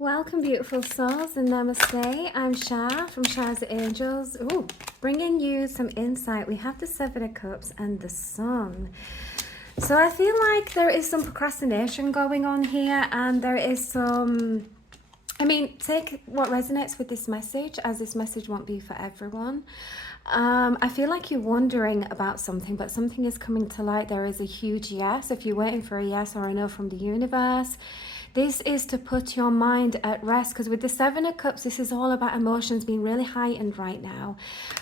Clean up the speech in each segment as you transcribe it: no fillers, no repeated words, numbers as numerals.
Welcome, beautiful souls, and namaste. I'm Shah from Shah's Angels. Ooh, bringing you some insight. We have the Seven of Cups and the Sun. So I feel like there is some procrastination going on here, and there is some... take what resonates with this message, as this message won't be for everyone. I feel like you're wondering about something, but something is coming to light. There is a huge yes. If you're waiting for a yes or a no from the universe, this is to put your mind at rest, because with the Seven of Cups, this is all about emotions being really heightened right now.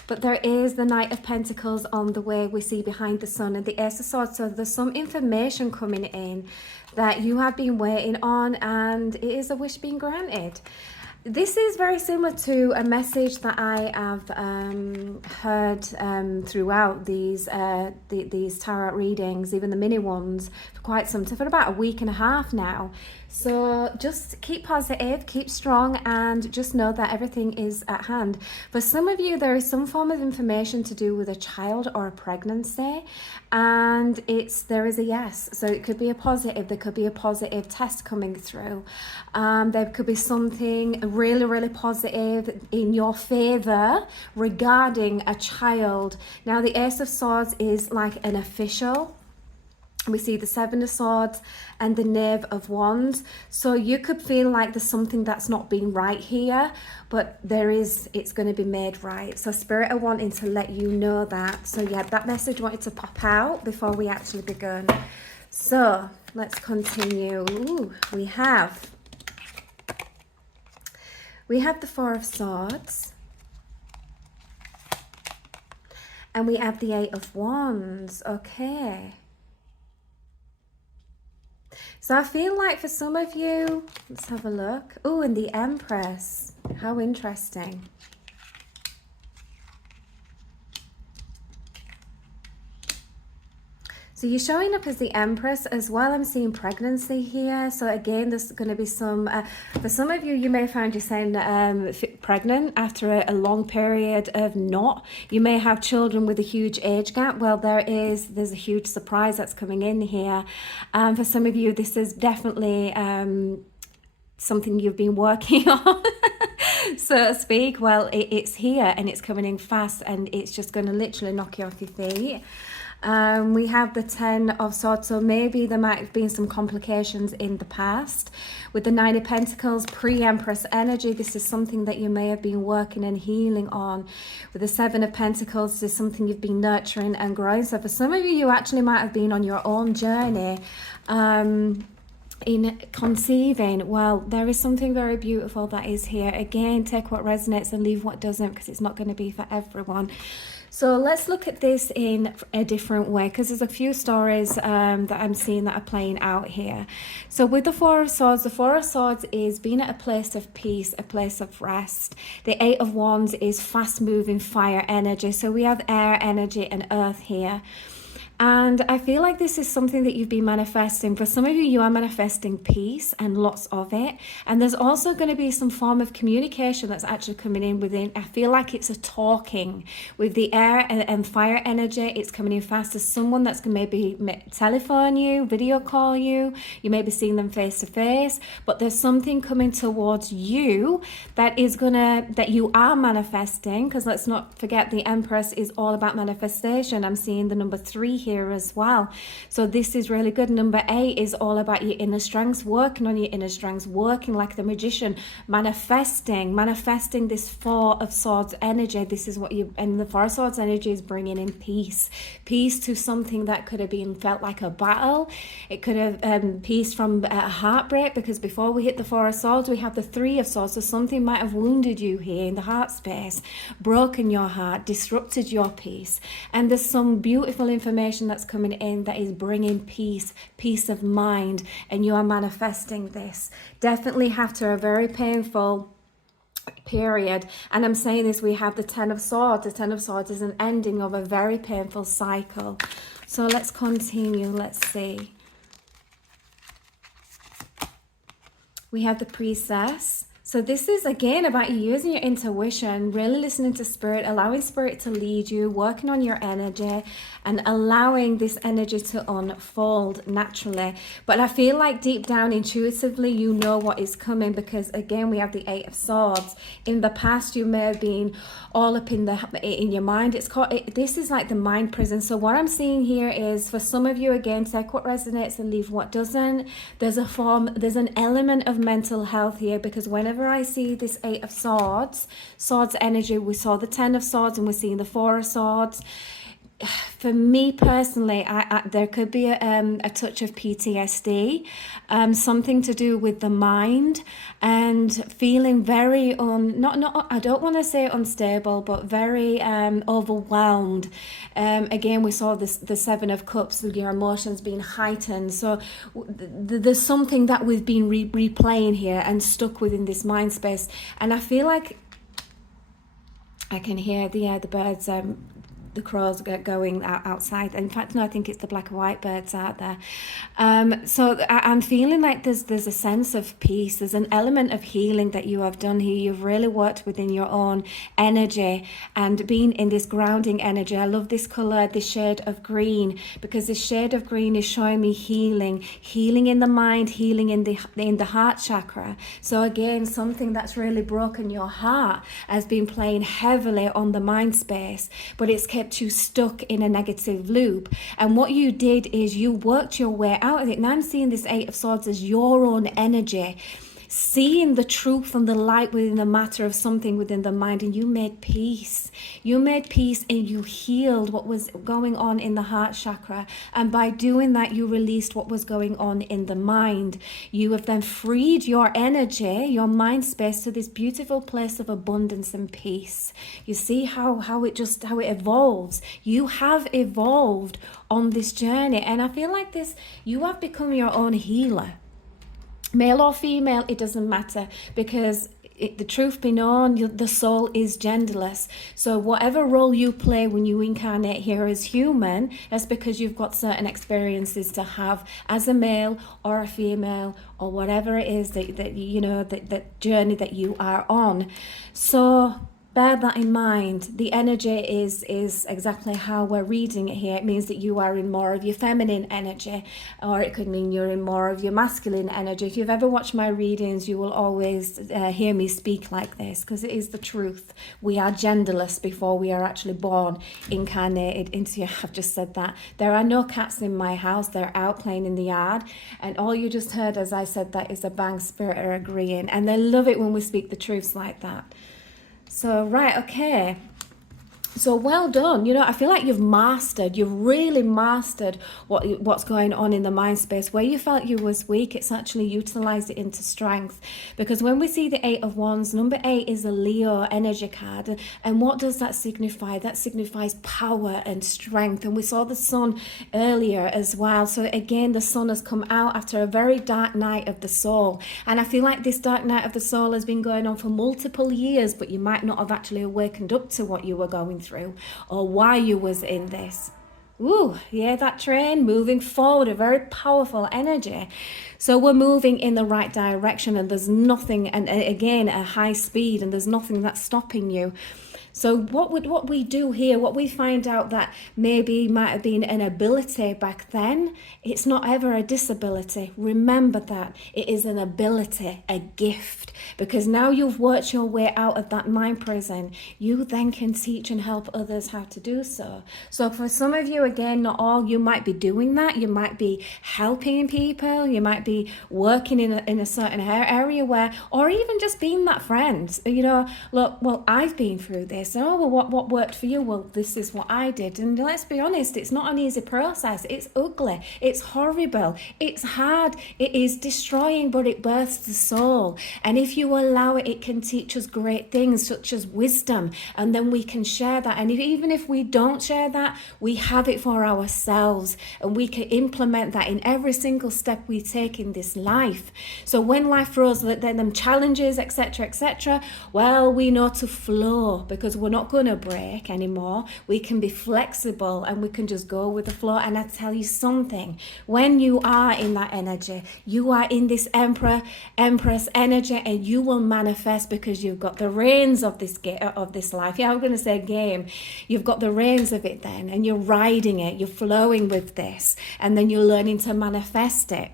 But there is the Knight of Pentacles on the way we see behind the Sun, and the Ace of Swords. So there's some information coming in that you have been waiting on, and it is a wish being granted. This is very similar to a message that I have heard throughout these tarot readings, even the mini ones, for quite some time, for about a week and a half now. So just keep positive, keep strong, and just know that everything is at hand. For some of you, there is some form of information to do with a child or a pregnancy, and there is a yes. So it could be a positive. There could be a positive test coming through. There could be something really, really positive in your favor regarding a child. Now, the Ace of Swords is like an official. We see the Seven of Swords and the Knave of Wands. So you could feel like there's something that's not being right here, but it's going to be made right. So Spirit are wanting to let you know that. So yeah, that message wanted to pop out before we actually begin. So let's continue. Ooh, we have the Four of Swords. And we have the Eight of Wands. Okay. So I feel like for some of you, let's have a look. Oh, and the Empress. How interesting. So you're showing up as the Empress as well. I'm seeing pregnancy here. So again, there's going to be some, for some of you, you may find yourself pregnant after a long period of not. You may have children with a huge age gap. Well, there's a huge surprise that's coming in here. For some of you, this is definitely something you've been working on. So to speak. Well, it's here and it's coming in fast, and it's just going to literally knock you off your feet. We have the Ten of Swords, so maybe there might have been some complications in the past. With the Nine of Pentacles, pre-Empress energy, this is something that you may have been working and healing on. With the Seven of Pentacles, this is something you've been nurturing and growing. So for some of you, you actually might have been on your own journey in conceiving. Well, there is something very beautiful that is here. Again, take what resonates and leave what doesn't, because it's not going to be for everyone. So let's look at this in a different way, because there's a few stories that I'm seeing that are playing out here. So with the Four of Swords, the Four of Swords is being at a place of peace, a place of rest. The Eight of Wands is fast-moving fire energy. So we have air energy and earth here. And I feel like this is something that you've been manifesting. For some of you, you are manifesting peace and lots of it. And there's also going to be some form of communication that's actually coming in within. I feel like it's a talking with the air and fire energy. It's coming in fast. There's someone that's going to maybe telephone you, video call you. You may be seeing them face to face. But there's something coming towards you that you are manifesting. Because let's not forget, the Empress is all about manifestation. I'm seeing the number 3 here as well. So this is really good. Number 8 is all about your inner strengths, working on your inner strengths, working like the magician, manifesting this Four of Swords energy. This is what and the Four of Swords energy is bringing in peace to something that could have felt like a battle. It could have peace from a heartbreak, because before we hit the Four of Swords, we have the Three of Swords. So something might have wounded you here in the heart space, broken your heart, disrupted your peace. And there's some beautiful information that's coming in that is bringing peace of mind, and you are manifesting this. Definitely after a very painful period. And I'm saying this, we have the Ten of Swords. The Ten of Swords is an ending of a very painful cycle. So let's continue. Let's see. We have the Priestess. So this is again about you using your intuition, really listening to spirit, allowing spirit to lead you, working on your energy and allowing this energy to unfold naturally. But I feel like deep down intuitively you know what is coming, because again we have the Eight of Swords. In the past you may have been all up in your mind. This is like the mind prison. So what I'm seeing here is, for some of you, again, take what resonates and leave what doesn't. There's an element of mental health here, because whenever I see this Eight of Swords energy, we saw the Ten of Swords and we're seeing the Four of Swords. For me personally, there could be a touch of PTSD, something to do with the mind, and feeling very not I don't want to say unstable, but very overwhelmed. Again, we saw the Seven of Cups, your emotions being heightened. So there's something that we've been replaying here and stuck within this mind space. And I feel like I can hear the birds. The crows going outside. In fact, no, I think it's the black and white birds out there. So I'm feeling like there's a sense of peace. There's an element of healing that you have done here. You've really worked within your own energy and been in this grounding energy. I love this color, this shade of green, because this shade of green is showing me healing in the mind, healing in the heart chakra. So again, something that's really broken your heart has been playing heavily on the mind space, but it's kept you stuck in a negative loop. And what you did is you worked your way out of it. Now I'm seeing this Eight of Swords as your own energy, seeing the truth and the light within the matter of something within the mind, and you made peace. You made peace and you healed what was going on in the heart chakra, and by doing that you released what was going on in the mind. You have then freed your energy, your mind space, to this beautiful place of abundance and peace. You see how it evolves. You have evolved on this journey, and I feel like you have become your own healer. Male or female, it doesn't matter, because the truth be known, the soul is genderless. So whatever role you play when you incarnate here as human, that's because you've got certain experiences to have as a male or a female, or whatever it is that journey that you are on. So bear that in mind. The energy is exactly how we're reading it here. It means that you are in more of your feminine energy, or it could mean you're in more of your masculine energy. If you've ever watched my readings, you will always hear me speak like this, because it is the truth. We are genderless before we are actually born, incarnated into your... I've just said that. There are no cats in my house. They're out playing in the yard. And all you just heard as I said that is a bang spirit are agreeing. And they love it when we speak the truths like that. So, right, okay. So well done. I feel like you've really mastered what's going on in the mind space. Where you felt you was weak, it's actually utilized it into strength. Because when we see the Eight of Wands, number 8 is a Leo energy card. And what does that signify? That signifies power and strength. And we saw the sun earlier as well. So again, the sun has come out after a very dark night of the soul. And I feel like this dark night of the soul has been going on for multiple years, but you might not have actually awakened up to what you were going through or why you was in this. Ooh, yeah, that train moving forward, a very powerful energy. So we're moving in the right direction, and there's nothing, and again, a high speed, and there's nothing that's stopping you. So what we do here, what we find out that maybe might have been an ability back then, it's not ever a disability. Remember that. It is an ability, a gift, because now you've worked your way out of that mind prison. You then can teach and help others how to do so. So for some of you, again, not all, you might be doing that. You might be helping people. You might be working in a certain area where, or even just being that friend. Look, well, I've been through this. Oh, well, what worked for you? Well, this is what I did. And let's be honest, it's not an easy process. It's ugly. It's horrible. It's hard. It is destroying, but it births the soul. And if you allow it, it can teach us great things such as wisdom. And then we can share that. And even if we don't share that, we have it for ourselves. And we can implement that in every single step we take in this life. So when life throws them challenges, etc., well, we know to flow, because because we're not going to break anymore. We can be flexible and we can just go with the flow. And I tell you something, when you are in that energy, you are in this empress energy, and you will manifest because you've got the reins of this life. Yeah, I'm going to say game. You've got the reins of it then, and you're riding it, you're flowing with this, and then you're learning to manifest it.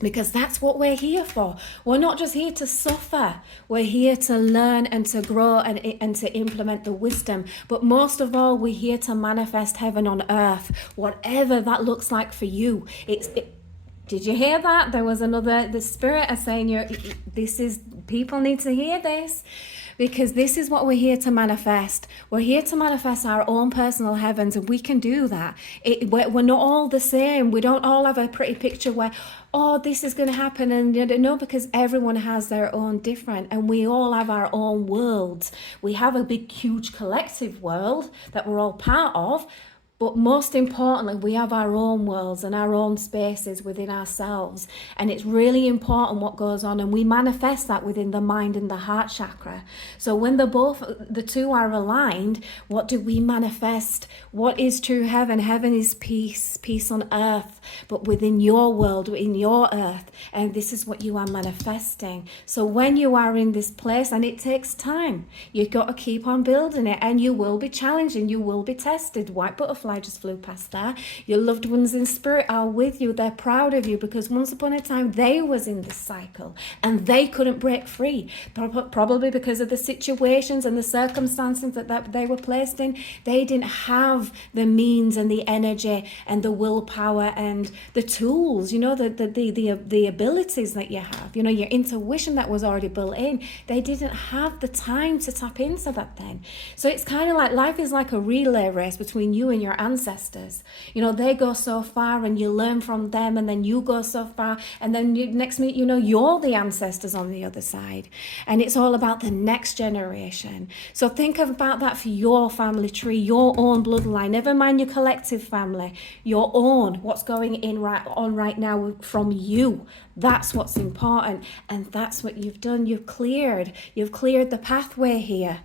Because that's what we're here for. We're not just here to suffer. We're here to learn and to grow and to implement the wisdom. But most of all, we're here to manifest heaven on earth, whatever that looks like for you. Did you hear that? There was the spirit is saying, people need to hear this. Because this is what we're here to manifest. We're here to manifest our own personal heavens, and we can do that. We're not all the same. We don't all have a pretty picture where, oh, this is going to happen. And no, because everyone has their own different, and we all have our own worlds. We have a big, huge collective world that we're all part of. But most importantly, we have our own worlds and our own spaces within ourselves. And it's really important what goes on. And we manifest that within the mind and the heart chakra. So when the two are aligned, what do we manifest? What is true heaven? Heaven is peace, peace on earth, but within your world, in your earth. And this is what you are manifesting. So when you are in this place, and it takes time, you've got to keep on building it, and you will be challenged and you will be tested. White butterfly just flew past there. Your loved ones in spirit are with you. They're proud of you, because once upon a time they was in this cycle and they couldn't break free, probably because of the situations and the circumstances that they were placed in. They didn't have the means and the energy and the willpower and the tools, the abilities that you have, your intuition that was already built in. They didn't have the time to tap into that then. So it's kind of like life is like a relay race between you and your ancestors. They go so far and you learn from them, and then you go so far, and then next minute you're the ancestors on the other side. And it's all about the next generation. So think about that for your family tree, your own bloodline, never mind your collective family, your own, what's going on right now from you. That's what's important, and that's what you've done. You've cleared the pathway here.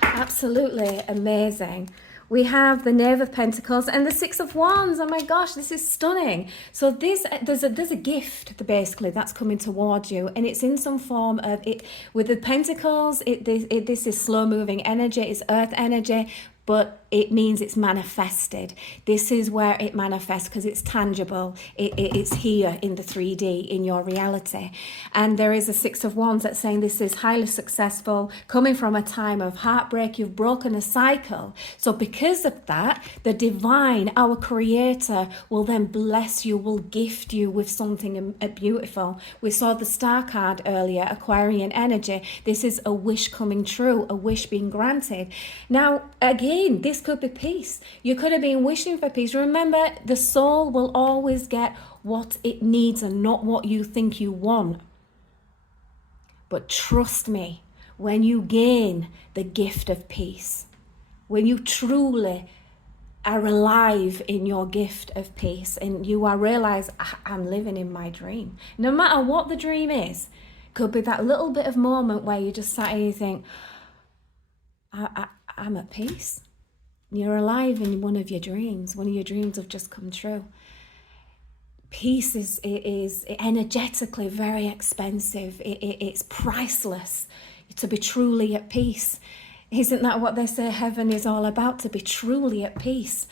Absolutely amazing. We have the Knave of Pentacles and the Six of Wands. Oh my gosh, this is stunning. So there's a gift basically that's coming towards you, and it's in some form of it. With the Pentacles, this is slow moving energy, it's earth energy, but it means it's manifested. This is where it manifests because it's tangible. It's here in the 3D, in your reality. And there is a Six of Wands that's saying this is highly successful, coming from a time of heartbreak. You've broken a cycle. So because of that, the divine, our creator, will then bless you, will gift you with something beautiful. We saw the Star card earlier, Aquarian energy. This is a wish coming true, a wish being granted. Now, again, this could be peace. You could have been wishing for peace. Remember, the soul will always get what it needs and not what you think you want. But trust me, when you gain the gift of peace, when you truly are alive in your gift of peace, and you are realize I'm living in my dream, no matter what the dream is, could be that little bit of moment where you just sat here and you think, I'm at peace. You're alive in one of your dreams. One of your dreams have just come true. Peace is energetically very expensive. It's priceless to be truly at peace. Isn't that what they say heaven is all about? To be truly at peace.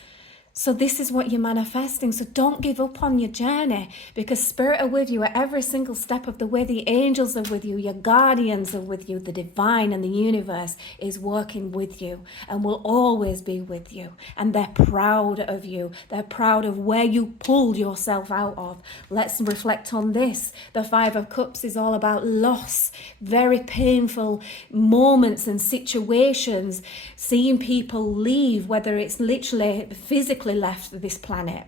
So this is what you're manifesting. So don't give up on your journey, because spirit are with you at every single step of the way. The angels are with you. Your guardians are with you. The divine and the universe is working with you and will always be with you. And they're proud of you. They're proud of where you pulled yourself out of. Let's reflect on this. The Five of Cups is all about loss, very painful moments and situations, seeing people leave, whether it's literally physically left this planet,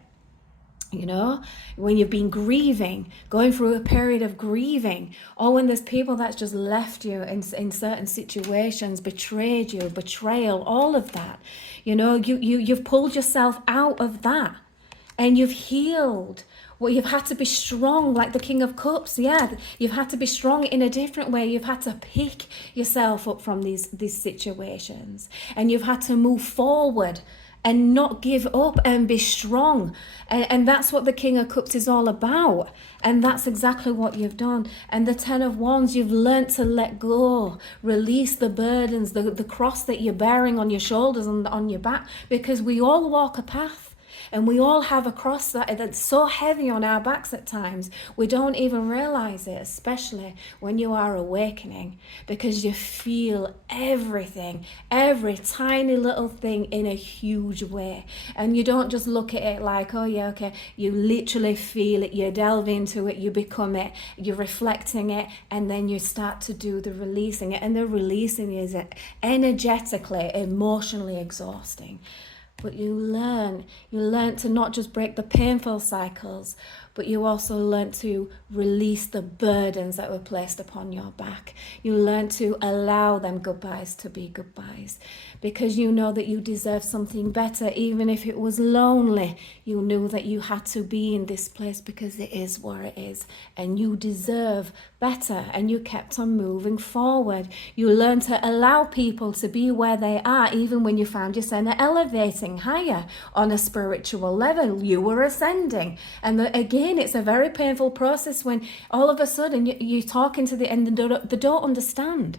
when you've been grieving, going through a period of grieving, or when there's people that's just left you in certain situations, betrayed you, betrayal, all of that, you've pulled yourself out of that. and you've healed. Well, you've had to be strong like the King of Cups. Yeah, you've had to be strong in a different way. You've had to pick yourself up from these situations, and you've had to move forward and not give up and be strong. And that's what the King of Cups is all about. And that's exactly what you've done. And the Ten of Wands, you've learnt to let go, release the burdens, the cross that you're bearing on your shoulders and on your back, because we all walk a path. And we all have a cross that's so heavy on our backs at times. We don't even realize it, especially when you are awakening, because you feel everything, every tiny little thing in a huge way. And you don't just look at it like, oh yeah, okay. You literally feel it, you delve into it, you become it, you're reflecting it, and then you start to do the releasing it. And the releasing is energetically, emotionally exhausting. But you learn to not just break the painful cycles, but you also learn to release the burdens that were placed upon your back. You learn to allow them goodbyes to be goodbyes, because you know that you deserve something better. Even if it was lonely, you knew that you had to be in this place because it is where it is, and you deserve better, and you kept on moving forward. You learn to allow people to be where they are, even when you found yourself elevating higher on a spiritual level. You were ascending, and again, it's a very painful process when all of a sudden you're talking to and they don't understand.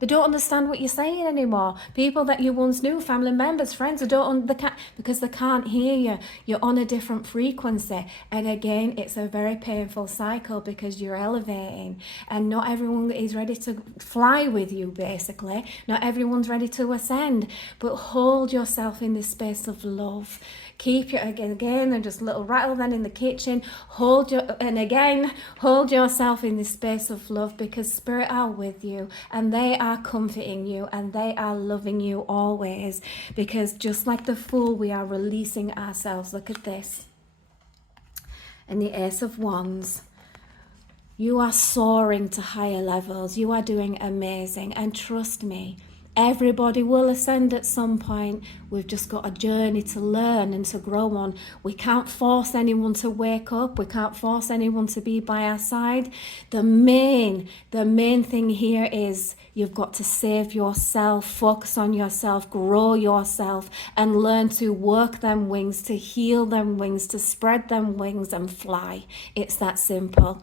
They don't understand what you're saying anymore. People that you once knew, family members, friends, because they can't hear you. You're on a different frequency. And again, it's a very painful cycle because you're elevating. And not everyone is ready to fly with you, basically. Not everyone's ready to ascend. But hold yourself in this space of love. Keep your, again, and just a little rattle then in the kitchen. Hold yourself in this space of love, because Spirit are with you, and they are comforting you, and they are loving you always. Because just like the Fool, we are releasing ourselves. Look at this. And the Ace of Wands. You are soaring to higher levels. You are doing amazing. And trust me, everybody will ascend at some point. We've just got a journey to learn and to grow on. We can't force anyone to wake up. We can't force anyone to be by our side. The main thing here is you've got to save yourself, focus on yourself, grow yourself, and learn to work them wings, to heal them wings, to spread them wings and fly. It's that simple.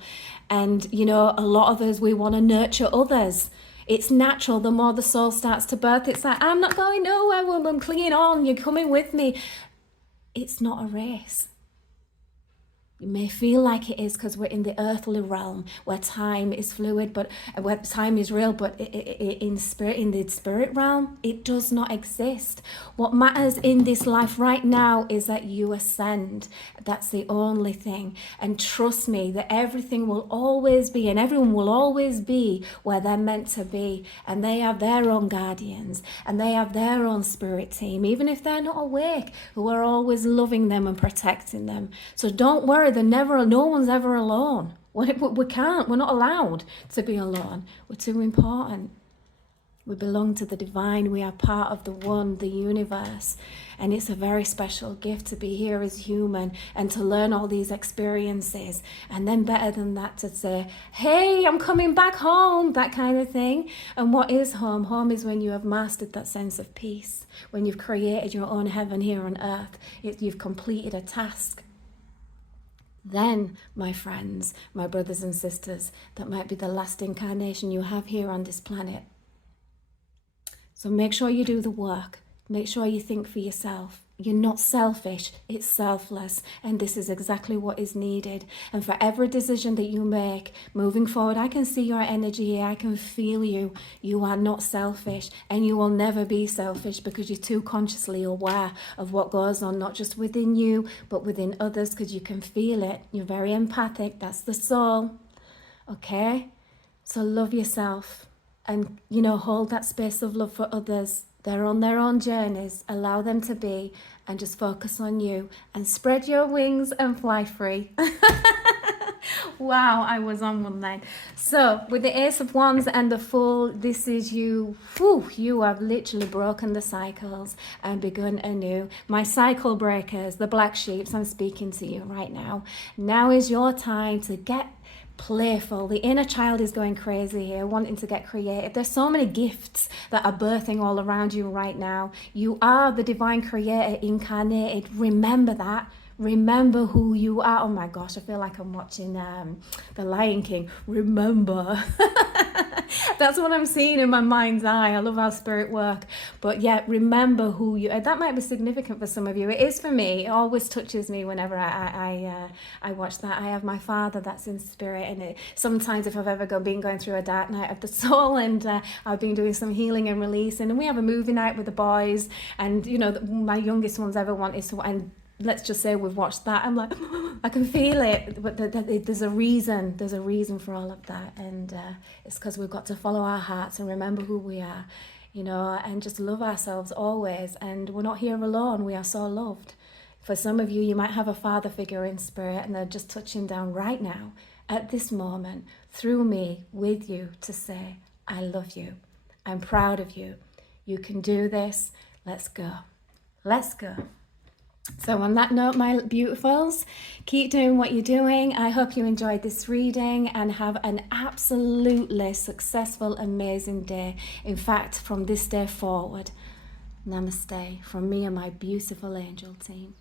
And, you know, a lot of us, we want to nurture others. It's natural. The more the soul starts to birth, it's like, I'm not going nowhere, I'm clinging on, you're coming with me. It's not a race. It may feel like it is because we're in the earthly realm where time is fluid, but where time is real, but in the spirit realm, it does not exist. What matters in this life right now is that you ascend. That's the only thing. And trust me that everything will always be, and everyone will always be where they're meant to be. And they have their own guardians, and they have their own spirit team, even if they're not awake, who are always loving them and protecting them. So don't worry. No one's ever alone. We're not allowed to be alone. We're too important. We belong to the divine. We are part of the one, the universe. And it's a very special gift to be here as human and to learn all these experiences. And then better than that, to say, hey, I'm coming back home, that kind of thing. And what is home? Home is when you have mastered that sense of peace, when you've created your own heaven here on earth. You've completed a task. Then, my friends, my brothers and sisters, that might be the last incarnation you have here on this planet. So make sure you do the work. Make sure you think for yourself. You're not selfish, it's selfless. And this is exactly what is needed. And for every decision that you make moving forward, I can see your energy here. I can feel you. You are not selfish, and you will never be selfish, because you're too consciously aware of what goes on, not just within you, but within others, because you can feel it. You're very empathic. That's the soul. Okay? So love yourself, and, you know, hold that space of love for others. They're on their own journeys. Allow them to be, and just focus on you and spread your wings and fly free. Wow, I was on one line. So, with the Ace of Wands and the Fool, this is you. Whew, you have literally broken the cycles and begun anew. My cycle breakers, the black sheeps, I'm speaking to you right now. Now is your time to get playful. The inner child is going crazy here, wanting to get creative. There's so many gifts that are birthing all around you right now. You are the divine creator incarnated. Remember that. Remember who you are. Oh my gosh, I feel like I'm watching The Lion King. Remember. That's what I'm seeing in my mind's eye. I love how spirit work. But yeah, remember who you are. That might be significant for some of you. It is for me. It always touches me whenever I watch that. I have my father that's in spirit, and sometimes if I've ever been going through a dark night of the soul, and I've been doing some healing and releasing, and we have a movie night with the boys, and you know, my youngest one's ever wanted to, and let's just say we've watched that, I'm like, I can feel it, but there's a reason for all of that, and it's because we've got to follow our hearts and remember who we are, you know, and just love ourselves always, and we're not here alone, we are so loved. For some of you, you might have a father figure in spirit, and they're just touching down right now, at this moment, through me, with you, to say, I love you, I'm proud of you, you can do this, let's go, let's go. So on that note, my beautifuls, keep doing what you're doing. I hope you enjoyed this reading and have an absolutely successful, amazing day. In fact, from this day forward, namaste from me and my beautiful angel team.